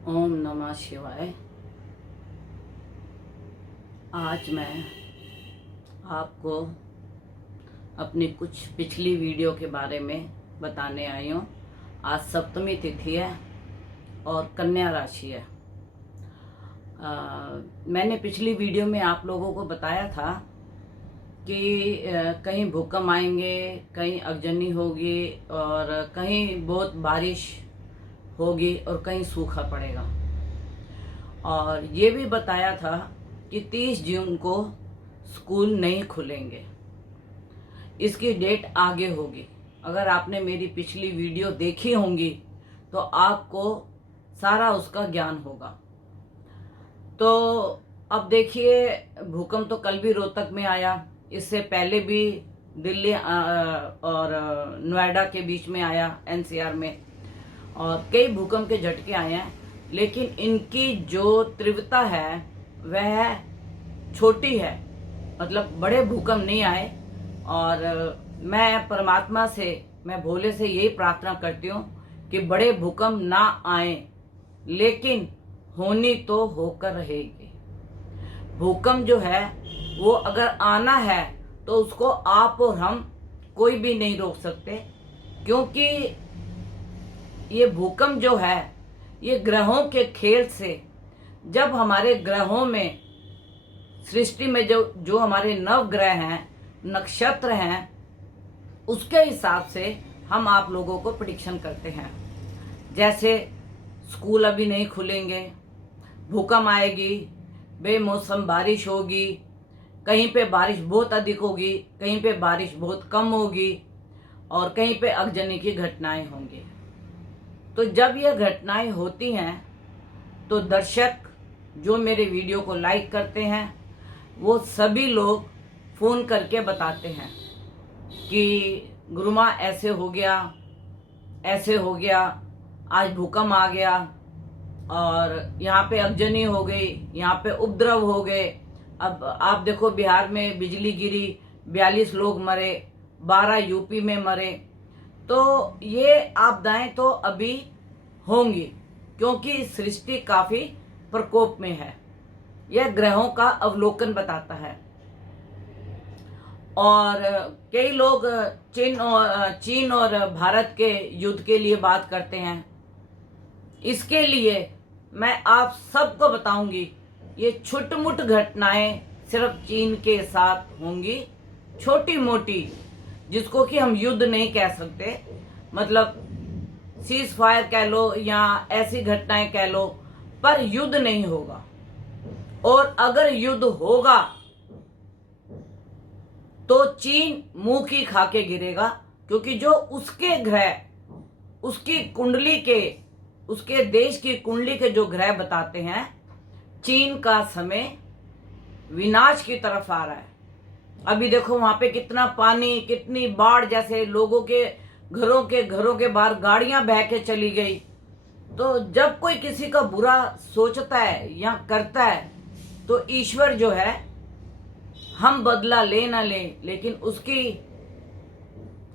ओम नमः शिवाय। आज मैं आपको अपनी कुछ पिछली वीडियो के बारे में बताने आई हूँ। आज सप्तमी तिथि है और कन्या राशि है। मैंने पिछली वीडियो में आप लोगों को बताया था कि कहीं भूकंप आएंगे, कहीं अगजनी होगी और कहीं बहुत बारिश होगी और कहीं सूखा पड़ेगा। और ये भी बताया था कि 30 जून को स्कूल नहीं खुलेंगे, इसकी डेट आगे होगी। अगर आपने मेरी पिछली वीडियो देखी होंगी तो आपको सारा उसका ज्ञान होगा। तो अब देखिए, भूकंप तो कल भी रोहतक में आया, इससे पहले भी दिल्ली और नोएडा के बीच में आया, एनसीआर में, और कई भूकंप के झटके आए हैं। लेकिन इनकी जो तीव्रता है वह छोटी है, मतलब बड़े भूकंप नहीं आए। और मैं परमात्मा से, मैं भोले से यही प्रार्थना करती हूँ कि बड़े भूकंप ना आए, लेकिन होनी तो होकर रहेगी। भूकंप जो है वो अगर आना है तो उसको आप और हम कोई भी नहीं रोक सकते, क्योंकि ये भूकंप जो है ये ग्रहों के खेल से, जब हमारे ग्रहों में, सृष्टि में जो हमारे नव ग्रह हैं, नक्षत्र हैं, उसके हिसाब से हम आप लोगों को प्रेडिक्शन करते हैं। जैसे स्कूल अभी नहीं खुलेंगे, भूकंप आएगी, बेमौसम बारिश होगी, कहीं पे बारिश बहुत अधिक होगी, कहीं पे बारिश बहुत कम होगी, और कहीं पे अगजनी की घटनाएं होंगी। तो जब यह घटनाएं होती हैं तो दर्शक जो मेरे वीडियो को लाइक करते हैं वो सभी लोग फ़ोन करके बताते हैं कि गुरुमा ऐसे हो गया, ऐसे हो गया, आज भूकंप आ गया और यहाँ पे अगजनी हो गई, यहाँ पे उपद्रव हो गए। अब आप देखो, बिहार में बिजली गिरी, 42 लोग मरे, 12 यूपी में मरे। तो ये आपदाएं तो अभी होंगी, क्योंकि सृष्टि काफी प्रकोप में है। यह ग्रहों का अवलोकन बताता है। और कई लोग चीन और भारत के युद्ध के लिए बात करते हैं। इसके लिए मैं आप सबको बताऊंगी, ये छोटी-मोटी घटनाएं सिर्फ चीन के साथ होंगी, छोटी मोटी, जिसको कि हम युद्ध नहीं कह सकते, मतलब सीज फायर कह लो या ऐसी घटनाएं कह लो, पर युद्ध नहीं होगा। और अगर युद्ध होगा तो चीन मुंह की खा के गिरेगा, क्योंकि जो उसके ग्रह, उसकी कुंडली के, उसके देश की कुंडली के जो ग्रह बताते हैं, चीन का समय विनाश की तरफ आ रहा है। अभी देखो वहां पे कितना पानी, कितनी बाढ़, जैसे लोगों के घरों के बाहर गाड़ियां बह के चली गई। तो जब कोई किसी का बुरा सोचता है या करता है तो ईश्वर जो है, हम बदला ले ना ले, लेकिन उसकी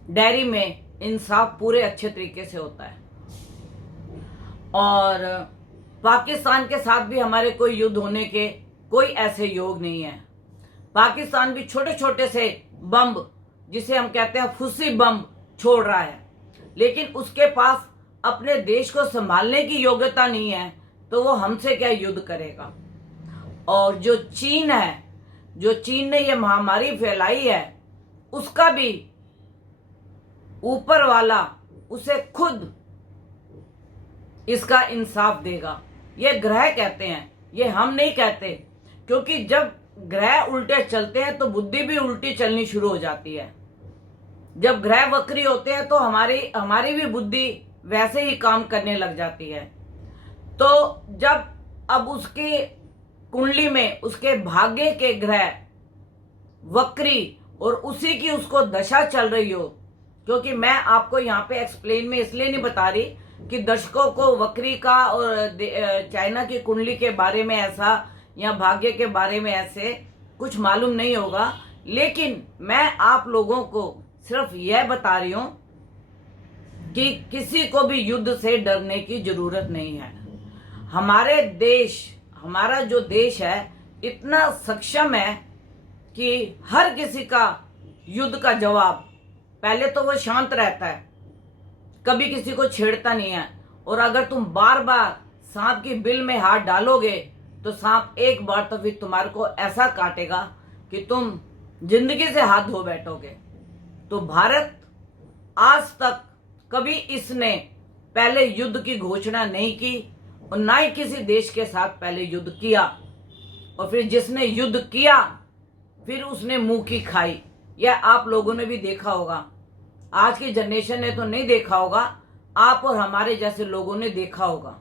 डायरी में इंसाफ पूरे अच्छे तरीके से होता है। और पाकिस्तान के साथ भी हमारे कोई युद्ध होने के कोई ऐसे योग नहीं है। पाकिस्तान भी छोटे छोटे से बम, जिसे हम कहते हैं फुस्सी बम, छोड़ रहा है, लेकिन उसके पास अपने देश को संभालने की योग्यता नहीं है, तो वो हमसे क्या युद्ध करेगा। और जो चीन है, जो चीन ने ये महामारी फैलाई है, उसका भी ऊपर वाला उसे खुद इसका इंसाफ देगा। ये ग्रह कहते हैं, ये हम नहीं कहते, क्योंकि जब ग्रह उल्टे चलते हैं तो बुद्धि भी उल्टी चलनी शुरू हो जाती है। जब ग्रह वक्री होते हैं तो हमारी भी बुद्धि वैसे ही काम करने लग जाती है। तो जब अब उसकी कुंडली में उसके भाग्य के ग्रह वक्री और उसी की उसको दशा चल रही हो, क्योंकि मैं आपको यहाँ पे एक्सप्लेन में इसलिए नहीं बता रही कि दर्शकों को वक्री का और चाइना की कुंडली के बारे में ऐसा या भाग्य के बारे में ऐसे कुछ मालूम नहीं होगा, लेकिन मैं आप लोगों को सिर्फ यह बता रही हूं कि किसी को भी युद्ध से डरने की जरूरत नहीं है। हमारा जो देश है इतना सक्षम है कि हर किसी का युद्ध का जवाब, पहले तो वो शांत रहता है, कभी किसी को छेड़ता नहीं है। और अगर तुम बार बार सांप की बिल में हाथ डालोगे तो सांप एक बार तो फिर तुम्हारे को ऐसा काटेगा कि तुम जिंदगी से हाथ धो बैठोगे। तो भारत आज तक कभी इसने पहले युद्ध की घोषणा नहीं की और ना ही किसी देश के साथ पहले युद्ध किया। और फिर जिसने युद्ध किया फिर उसने मुंह की खाई। यह आप लोगों ने भी देखा होगा, आज की जनरेशन ने तो नहीं देखा होगा, आप और हमारे जैसे लोगों ने देखा होगा।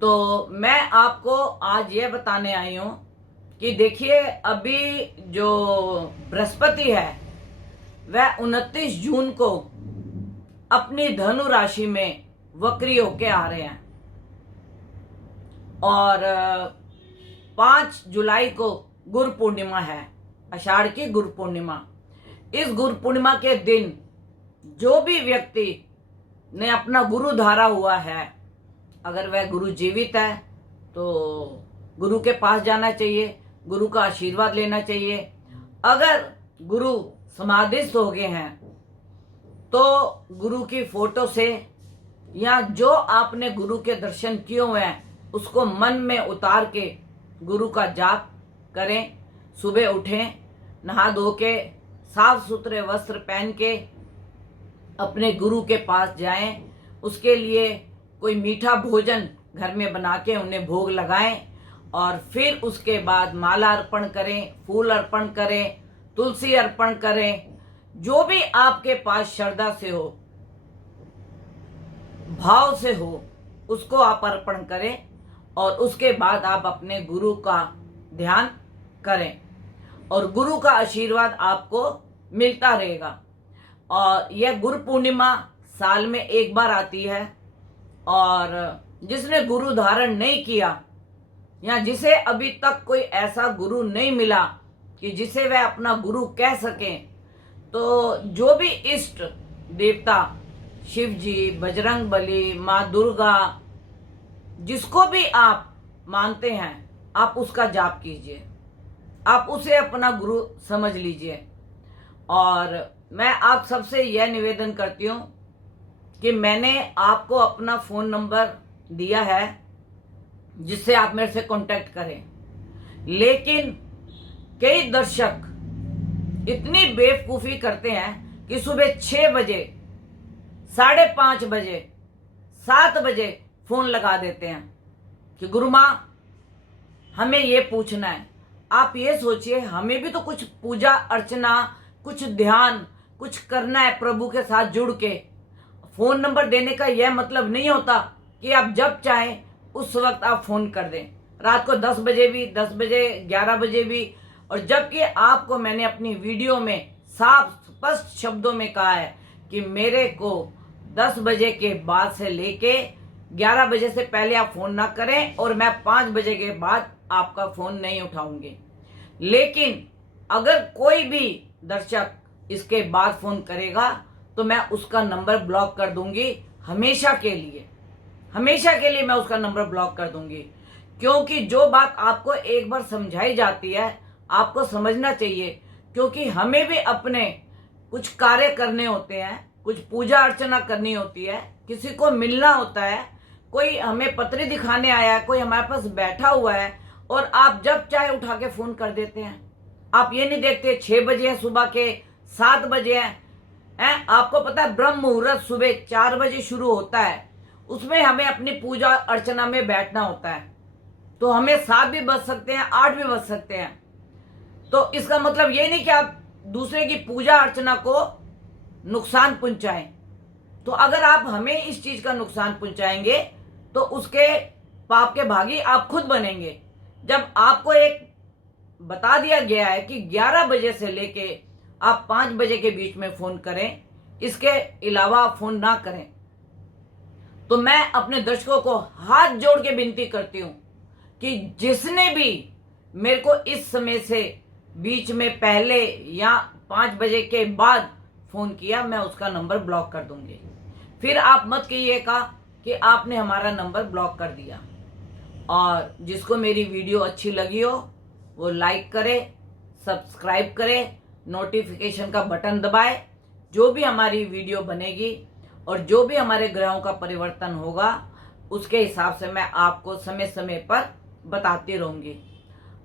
तो मैं आपको आज यह बताने आई हूं कि देखिए, अभी जो बृहस्पति है वह 29 जून को अपनी धनु राशि में वक्री होके आ रहे हैं और 5 जुलाई को गुरु पूर्णिमा है, आषाढ़ की गुरु पूर्णिमा। इस गुरु पूर्णिमा के दिन जो भी व्यक्ति ने अपना गुरु धारा हुआ है, अगर वह गुरु जीवित है तो गुरु के पास जाना चाहिए, गुरु का आशीर्वाद लेना चाहिए। अगर गुरु समाधिस्थ हो गए हैं तो गुरु की फोटो से या जो आपने गुरु के दर्शन किए हुए हैं उसको मन में उतार के गुरु का जाप करें। सुबह उठें, नहा धो के साफ सुथरे वस्त्र पहन के अपने गुरु के पास जाएं। उसके लिए कोई मीठा भोजन घर में बना के उन्हें भोग लगाएं और फिर उसके बाद माला अर्पण करें, फूल अर्पण करें, तुलसी अर्पण करें। जो भी आपके पास श्रद्धा से हो, भाव से हो, उसको आप अर्पण करें और उसके बाद आप अपने गुरु का ध्यान करें और गुरु का आशीर्वाद आपको मिलता रहेगा। और यह गुरु पूर्णिमा साल में एक बार आती है और जिसने गुरु धारण नहीं किया या जिसे अभी तक कोई ऐसा गुरु नहीं मिला कि जिसे वह अपना गुरु कह सके, तो जो भी इष्ट देवता, शिव जी, बजरंग बली, माँ दुर्गा, जिसको भी आप मानते हैं, आप उसका जाप कीजिए, आप उसे अपना गुरु समझ लीजिए। और मैं आप सबसे यह निवेदन करती हूँ कि मैंने आपको अपना फोन नंबर दिया है जिससे आप मेरे से कांटेक्ट करें, लेकिन कई दर्शक इतनी बेवकूफी करते हैं कि सुबह 6 बजे, 5:30 बजे, 7 बजे फोन लगा देते हैं कि गुरु माँ हमें ये पूछना है। आप ये सोचिए, हमें भी तो कुछ पूजा अर्चना, कुछ ध्यान, कुछ करना है प्रभु के साथ जुड़ के। फोन नंबर देने का यह मतलब नहीं होता कि आप जब चाहें उस वक्त आप फोन कर दें, रात को 10 बजे भी, 10 बजे, 11 बजे भी। और जबकि आपको मैंने अपनी वीडियो में साफ स्पष्ट शब्दों में कहा है कि मेरे को 10 बजे के बाद से लेके 11 बजे से पहले आप फोन ना करें और मैं 5 बजे के बाद आपका फोन नहीं उठाऊंगी। लेकिन अगर कोई भी दर्शक इसके बाद फोन करेगा तो मैं उसका नंबर ब्लॉक कर दूंगी, हमेशा के लिए, हमेशा के लिए मैं उसका नंबर ब्लॉक कर दूंगी। क्योंकि जो बात आपको एक बार समझाई जाती है आपको समझना चाहिए, क्योंकि हमें भी अपने कुछ कार्य करने होते हैं, कुछ पूजा अर्चना करनी होती है, किसी को मिलना होता है, कोई हमें पत्री दिखाने आया है, कोई हमारे पास बैठा हुआ है और आप जब चाहे उठा के फोन कर देते हैं। आप ये नहीं देखते 6 बजे है, सुबह के 7 बजे हैं। आपको पता है ब्रह्म मुहूर्त सुबह 4 बजे शुरू होता है, उसमें हमें अपनी पूजा अर्चना में बैठना होता है। तो हमें 7 भी बज सकते हैं, 8 भी बज सकते हैं। तो इसका मतलब ये नहीं कि आप दूसरे की पूजा अर्चना को नुकसान पहुंचाएं। तो अगर आप हमें इस चीज का नुकसान पहुंचाएंगे तो उसके पाप के भागी आप खुद बनेंगे। जब आपको एक बता दिया गया है कि 11 बजे से लेके आप 5 बजे के बीच में फोन करें, इसके अलावा आप फोन ना करें, तो मैं अपने दर्शकों को हाथ जोड़ के विनती करती हूं कि जिसने भी मेरे को इस समय से बीच में पहले या 5 बजे के बाद फोन किया, मैं उसका नंबर ब्लॉक कर दूंगी। फिर आप मत कहिएगा कि आपने हमारा नंबर ब्लॉक कर दिया। और जिसको मेरी वीडियो अच्छी लगी हो वो लाइक करे, सब्सक्राइब करे, नोटिफिकेशन का बटन दबाए। जो भी हमारी वीडियो बनेगी और जो भी हमारे ग्रहों का परिवर्तन होगा उसके हिसाब से मैं आपको समय समय पर बताती रहूंगी।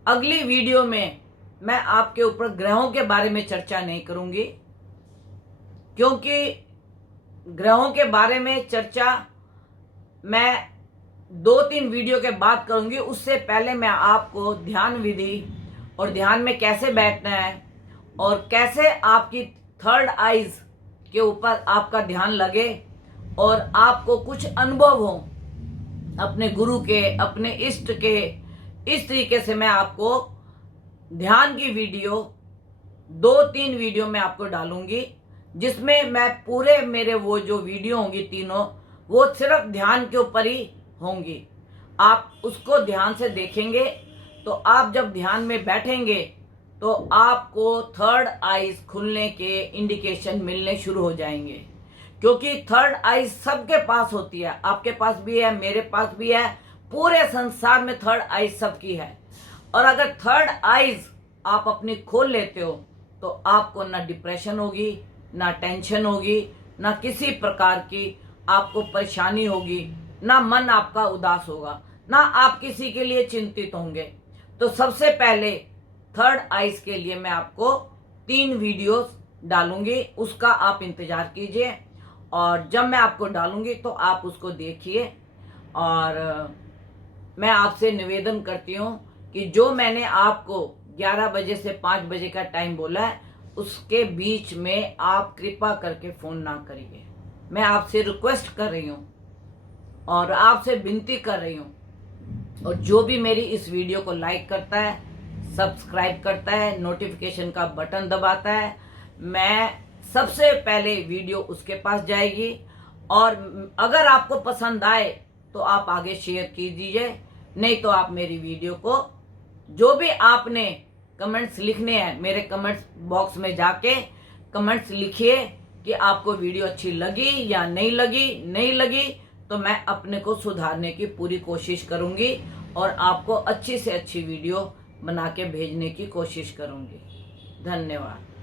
अगली वीडियो में मैं आपके ऊपर ग्रहों के बारे में चर्चा नहीं करूंगी, क्योंकि ग्रहों के बारे में चर्चा मैं 2-3 वीडियो के बाद करूंगी। उससे पहले मैं आपको ध्यान विधि और ध्यान में कैसे बैठना है और कैसे आपकी थर्ड आईज के ऊपर आपका ध्यान लगे और आपको कुछ अनुभव हो अपने गुरु के, अपने इष्ट के, इस तरीके से मैं आपको ध्यान की वीडियो 2-3 वीडियो में आपको डालूंगी, जिसमें मैं पूरे मेरे वो जो वीडियो होंगी तीनों वो सिर्फ ध्यान के ऊपर ही होंगी। आप उसको ध्यान से देखेंगे तो आप जब ध्यान में बैठेंगे तो आपको थर्ड आईज खुलने के इंडिकेशन मिलने शुरू हो जाएंगे। क्योंकि थर्ड आईज सबके पास होती है, आपके पास भी है, मेरे पास भी है, पूरे संसार में थर्ड आईज सबकी है। और अगर थर्ड आईज आप अपनी खोल लेते हो तो आपको ना डिप्रेशन होगी, ना टेंशन होगी, ना किसी प्रकार की आपको परेशानी होगी, ना मन आपका उदास होगा, ना आप किसी के लिए चिंतित होंगे। तो सबसे पहले थर्ड आईज के लिए मैं आपको 3 वीडियोस डालूंगी, उसका आप इंतजार कीजिए। और जब मैं आपको डालूंगी तो आप उसको देखिए। और मैं आपसे निवेदन करती हूँ कि जो मैंने आपको 11 बजे से 5 बजे का टाइम बोला है उसके बीच में आप कृपा करके फोन ना करिए। मैं आपसे रिक्वेस्ट कर रही हूँ और आपसे विनती कर रही हूँ। और जो भी मेरी इस वीडियो को लाइक करता है, सब्सक्राइब करता है, नोटिफिकेशन का बटन दबाता है, मैं सबसे पहले वीडियो उसके पास जाएगी। और अगर आपको पसंद आए तो आप आगे शेयर कीजिए, नहीं तो आप मेरी वीडियो को जो भी आपने कमेंट्स लिखने हैं मेरे कमेंट्स बॉक्स में जाके कमेंट्स लिखिए कि आपको वीडियो अच्छी लगी या नहीं लगी। नहीं लगी तो मैं अपने को सुधारने की पूरी कोशिश करूंगी और आपको अच्छी से अच्छी वीडियो बना के भेजने की कोशिश करूंगी। धन्यवाद।